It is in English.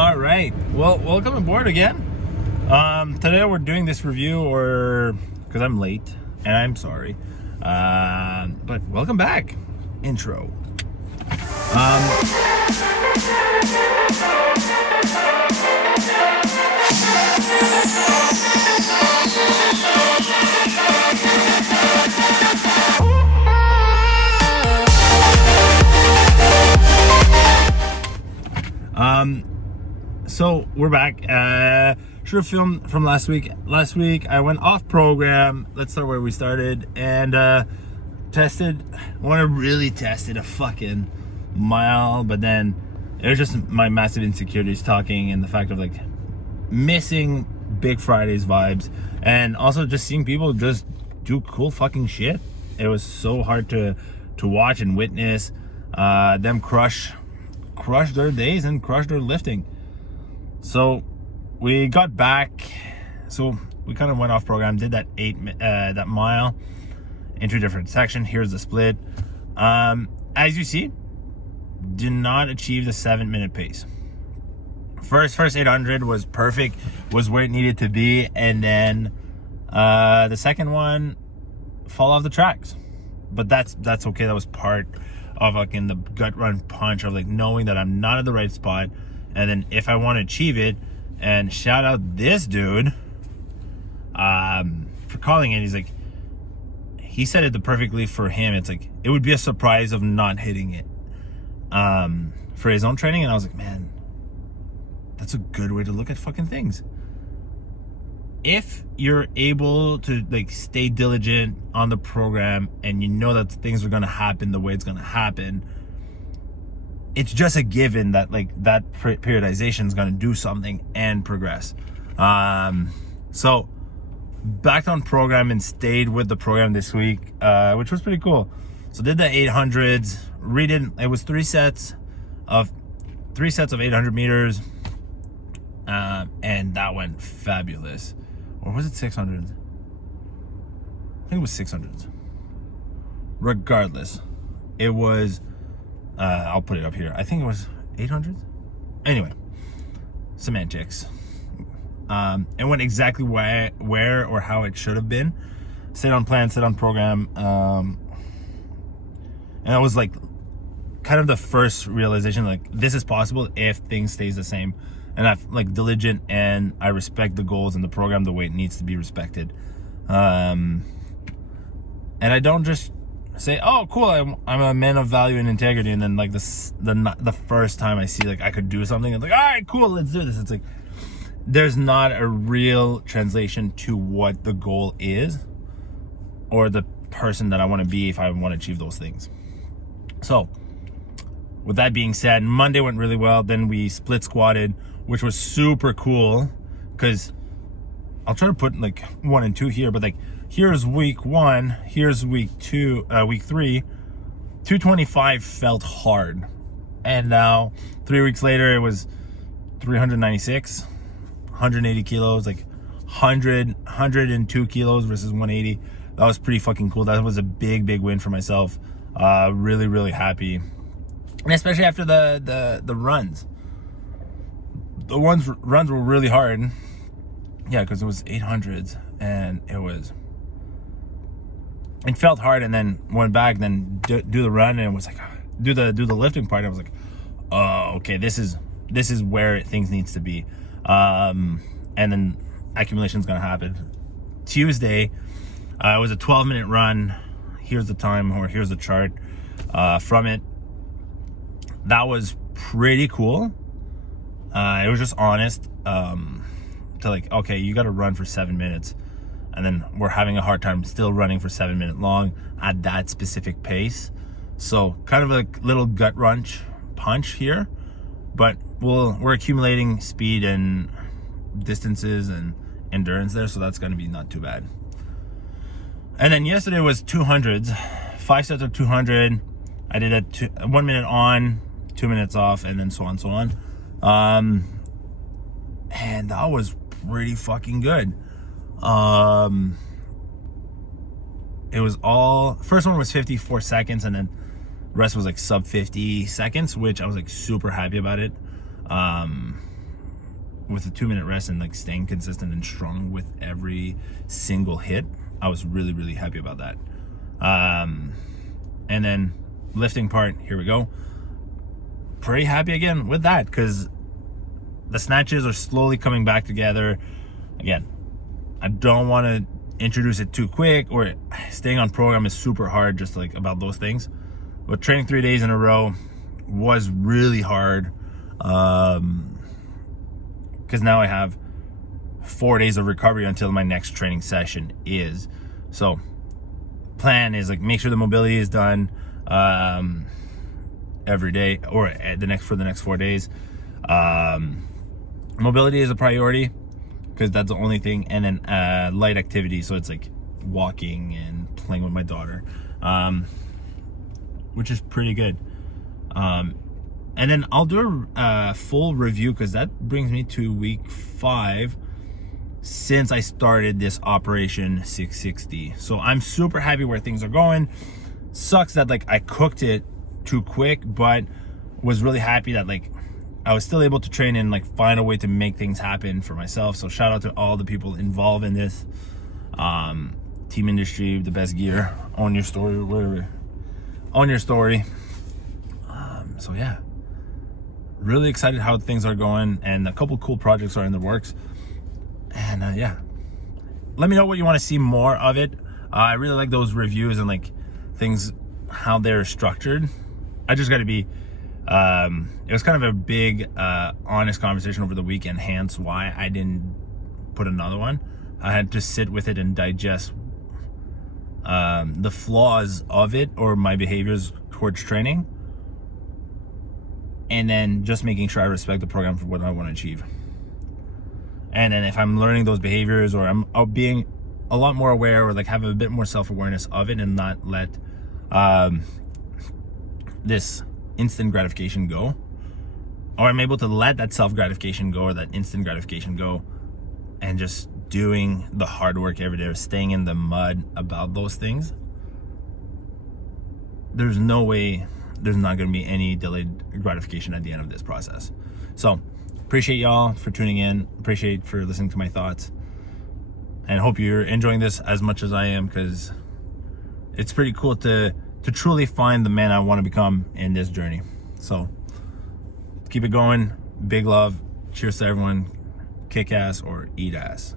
All right. Well, welcome aboard again. Today we're doing this review, because I'm late and I'm sorry. But welcome back. Intro. So we're back. Should have filmed from last week. Last week I went off program. Let's start where we started and really tested a fucking mile, but then it was just my massive insecurities talking and the fact of like missing Big Fridays vibes and also just seeing people just do cool fucking shit. It was so hard to watch and witness them crush their days and crush their lifting. So we got back, so we kind of went off program, did that mile into a different section. Here's the split. As you see, did not achieve the 7-minute pace. First 800 was perfect, was where it needed to be, and then the second one fall off the tracks. But that's okay. That was part of like in the gut run punch of like knowing that I'm not at the right spot, and then if I want to achieve it. And shout out this dude for calling it. He's like, he said it perfectly for him. It's like it would be a surprise of not hitting it for his own training. And I was like, man, that's a good way to look at fucking things. If you're able to like stay diligent on the program and you know that things are gonna happen the way it's gonna happen, it's just a given that like that periodization is going to do something and progress. So backed on program and stayed with the program this week, which was pretty cool. So did the 800s, it was three sets of 800 meters. And that went fabulous. Or was it 600s? I think it was 600s. Regardless, it was, I'll put it up here. I think it was 800s. Anyway, semantics. It went exactly where or how it should have been. Stayed on plan, stayed on program. And that was like kind of the first realization, like this is possible if things stays the same. And I'm like diligent and I respect the goals and the program the way it needs to be respected. And I don't just say, oh cool, I'm a man of value and integrity, and then like the first time I see like I could do something, I'm like, all right, cool, let's do this. It's like there's not a real translation to what the goal is or the person that I want to be if I want to achieve those things. So with that being said, Monday went really well. Then we split squatted, which was super cool because I'll try to put like 1 and 2 here, but like here's week 1, here's week 3. 225 felt hard, and now 3 weeks later it was 396, 180 kilos, like 102 kilos versus 180. That was pretty fucking cool. That was a big win for myself. Really happy, and especially after the runs. The runs were really hard. Yeah, because it was 800s and it felt hard, and then went back, then do the run, and it was like do the lifting part. I was like, oh, okay, this is where things needs to be, and then accumulation is gonna happen. Tuesday, it was a 12-minute run. Here's the time, or here's the chart from it. That was pretty cool. It was just honest to like, okay, you got to run for 7 minutes, and then we're having a hard time still running for 7 minute long at that specific pace. So kind of a little gut punch here, but we're accumulating speed and distances and endurance there, so that's going to be not too bad. And then yesterday was 200s, 5 sets of 200. I did a 1 minute on, 2 minutes off, and then so on. And that was pretty fucking good. It was all, first one was 54 seconds, and then rest was like sub 50 seconds, which I was like super happy about it. with a 2-minute rest and like staying consistent and strong with every single hit, I was really, really happy about that. And then lifting part, here we go. Pretty happy again with that, because the snatches are slowly coming back together. Again, I don't want to introduce it too quick, or staying on program is super hard, just like about those things. But training 3 days in a row was really hard, because now I have 4 days of recovery until my next training session is. So plan is like make sure the mobility is done every day, or for the next 4 days. Mobility is a priority because that's the only thing, and then light activity, so it's like walking and playing with my daughter, which is pretty good. And then I'll do a full review, because that brings me to week 5 since I started this Operation 660. So I'm super happy where things are going. Sucks that like I cooked it too quick, but was really happy that like I was still able to train and like find a way to make things happen for myself. So shout out to all the people involved in this. Team Industry, the best gear, own your story, whatever, own your story. So yeah, really excited how things are going, and a couple cool projects are in the works. And yeah, let me know what you want to see more of it. I really like those reviews and like things, how they're structured. I just got to be it was kind of a big honest conversation over the weekend, hence why I didn't put another one. I had to sit with it and digest the flaws of it, or my behaviors towards training, and then just making sure I respect the program for what I want to achieve. And then if I'm learning those behaviors, or I'm being a lot more aware, or like have a bit more self-awareness of it, and not let this instant gratification go, or I'm able to let that self-gratification go, or that instant gratification go, and just doing the hard work every day, or staying in the mud about those things, there's no way there's not going to be any delayed gratification at the end of this process. So appreciate y'all for tuning in, appreciate for listening to my thoughts, and hope you're enjoying this as much as I am, because it's pretty cool to truly find the man I want to become in this journey. So keep it going. Big love. Cheers to everyone. Kick ass or eat ass.